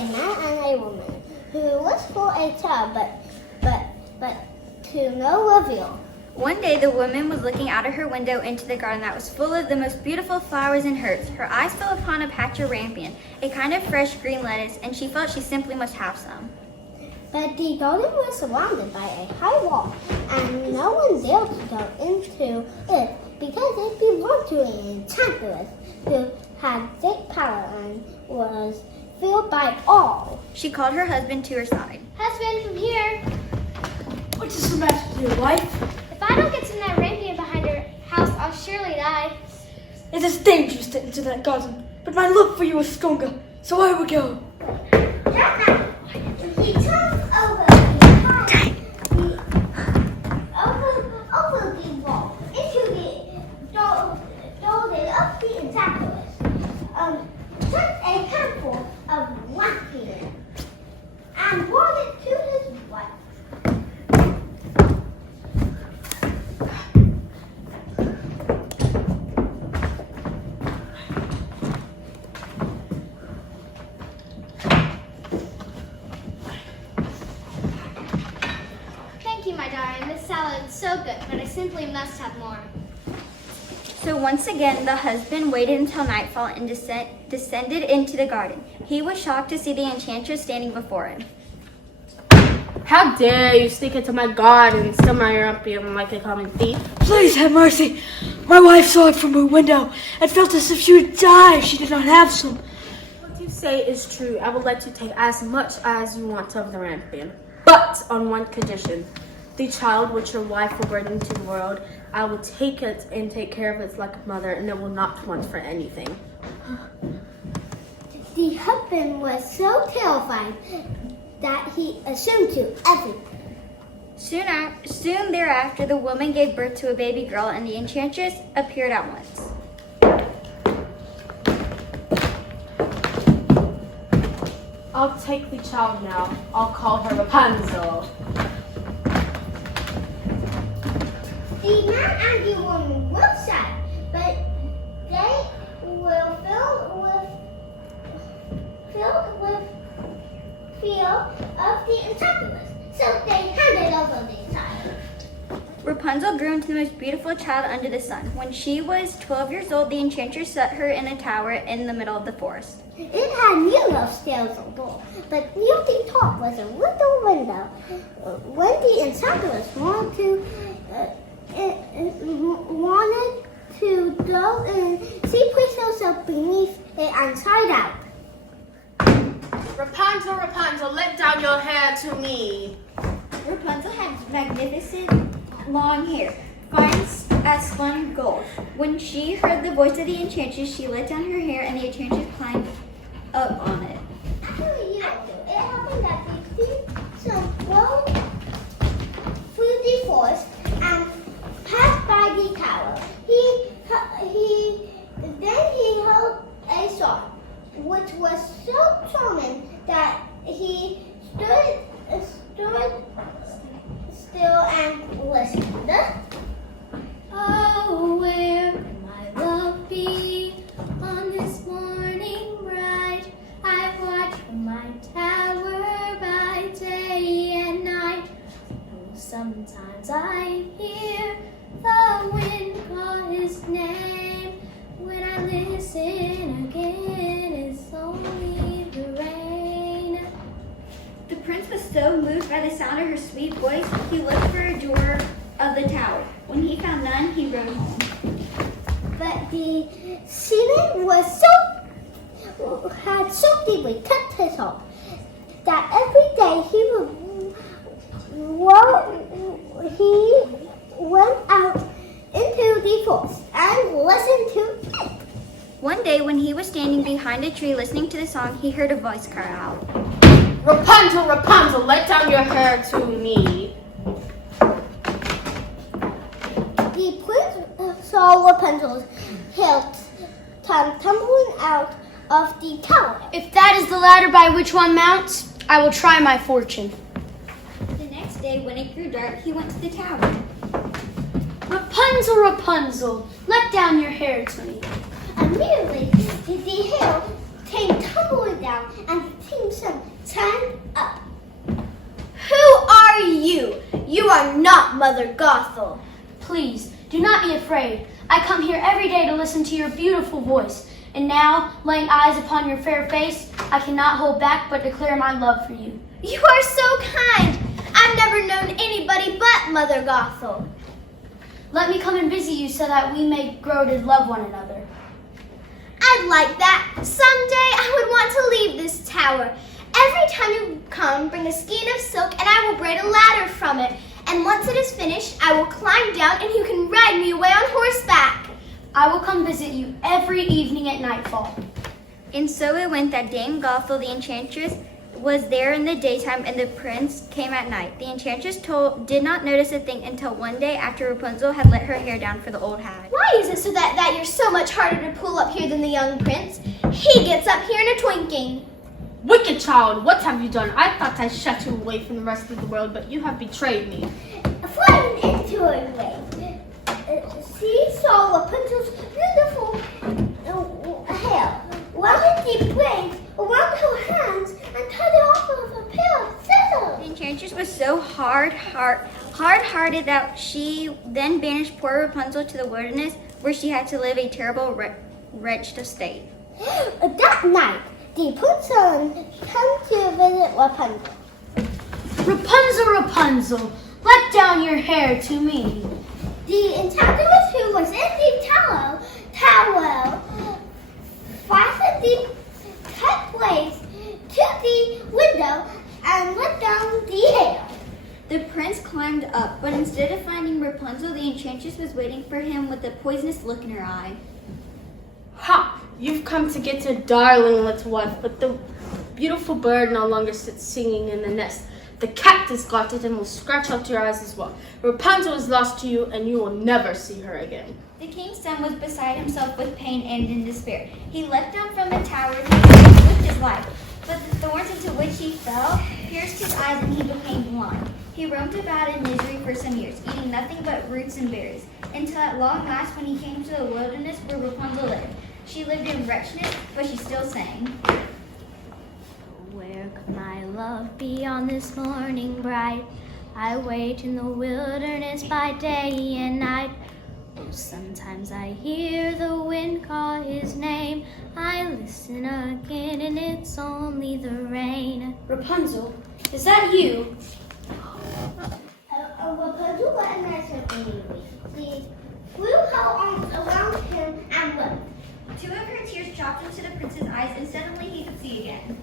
a man and a woman who was for a child, but to no reveal. One day, the woman was looking out of her window into the garden that was full of the most beautiful flowers and herbs. Her eyes fell upon a patch of rampion, a kind of fresh green lettuce, and she felt she simply must have some. But the garden was surrounded by a high wall, and no one dared to go into it because it belonged to an enchantress who had great power and was feared by all. She called her husband to her side. Husband, from here. What is the matter with your wife? If I don't get some of that rampion behind her house, I'll surely die. It is dangerous to enter that garden, but my love for you is stronger, so I will go. He turned over the wall into the doorway of the enchantress. Took a handful of rampion and brought it to his wife. Thank you, my darling. This salad is so good, but I simply must have more. So once again, the husband waited until nightfall and descended into the garden. He was shocked to see the enchantress standing before him. How dare you sneak into my garden and steal my rampion like a common thief? Please have mercy. My wife saw it from her window and felt as if she would die if she did not have some. What you say is true. I will let you take as much as you want of the rampion, but on one condition. The child which your wife will bring into the world, I will take it and take care of it like a mother, and it will not want for anything. The husband was so terrified that he assumed to everything. Soon thereafter, the woman gave birth to a baby girl, and the enchantress appeared at once. I'll take the child now. I'll call her Rapunzel. The man and the woman were sad, but they were filled with fear of the enchantress, so they handed over the child. Rapunzel grew into the most beautiful child under the sun. When she was 12 years old, the enchantress set her in a tower in the middle of the forest. It had neither stairs or door, but near the top was a little window. When the enchantress wanted to go in, she placed herself beneath it and sighed out. Rapunzel, Rapunzel, let down your hair to me. Rapunzel had magnificent long hair, fine as spun gold. When she heard the voice of the enchantress, she let down her hair, and the enchantress climbed up on it. After a year or two, it happened that the prince rode through the forest and passed by the tower. Then he heard a song, which was so charming that he stood still and listened. Oh, where can my love be on this morning bright? I watch from my tower by day and night. Oh, sometimes I hear the wind call his name. When I listen again, it's only the rain. The prince was so moved by the sound of her sweet voice, he looked for a door of the tower. When he found none, he rode home. But the ceiling had so deeply touched his heart that every day he went out into the forest and listened to it. One day, when he was standing behind a tree listening to the song, he heard a voice cry out, Rapunzel, Rapunzel, let down your hair to me. The prince saw Rapunzel's hair tumbling out of the tower. If that is the ladder by which one mounts, I will try my fortune. The next day, when it grew dark, he went to the tower. Rapunzel, Rapunzel, let down your hair to me. Immediately, the hair came tumbling down, and the king said, Time up. Who are you? You are not Mother Gothel. Please, do not be afraid. I come here every day to listen to your beautiful voice. And now, laying eyes upon your fair face, I cannot hold back but declare my love for you. You are so kind. I've never known anybody but Mother Gothel. Let me come and visit you so that we may grow to love one another. I'd like that. Someday I would want to leave this tower. Every time you come, bring a skein of silk and I will braid a ladder from it. And once it is finished, I will climb down and you can ride me away on horseback. I will come visit you every evening at nightfall. And so it went that Dame Gothel the enchantress was there in the daytime and the prince came at night. The enchantress did not notice a thing until one day after Rapunzel had let her hair down for the old hag. Why is it so that you're so much harder to pull up here than the young prince? He gets up here in a twinkling. Wicked child, what have you done? I thought I shut you away from the rest of the world, but you have betrayed me. Flying into her way. She saw Rapunzel's beautiful hair, wound deep braids around her hands, and tied it off with a pair of scissors. The enchantress was so hard-hearted that she then banished poor Rapunzel to the wilderness where she had to live a terrible wretched estate. That night, the prince came to visit Rapunzel. Rapunzel, Rapunzel, let down your hair to me. The enchantress who was in the tower fastened the cut blades to the window and let down the hair. The prince climbed up, but instead of finding Rapunzel, the enchantress was waiting for him with a poisonous look in her eye. Ha! You've come to get your darling little wife, but the beautiful bird no longer sits singing in the nest. The cat has got it and will scratch out your eyes as well. Rapunzel is lost to you, and you will never see her again. The king's son was beside himself with pain and in despair. He leapt down from a tower to with his life, but the thorns into which he fell pierced his eyes and he became blind. He roamed about in misery for some years, eating nothing but roots and berries, until at long last when he came to the wilderness where Rapunzel lived. She lived in wretchedness, but she still sang. Where could my love be on this morning bright? I wait in the wilderness by day and night. Oh, sometimes I hear the wind call his name. I listen again and it's only the rain. Rapunzel, is that you? Rapunzel was a nice anyway. She flew her arms around him and wept. Two of her tears dropped into the prince's eyes, and suddenly he could see again.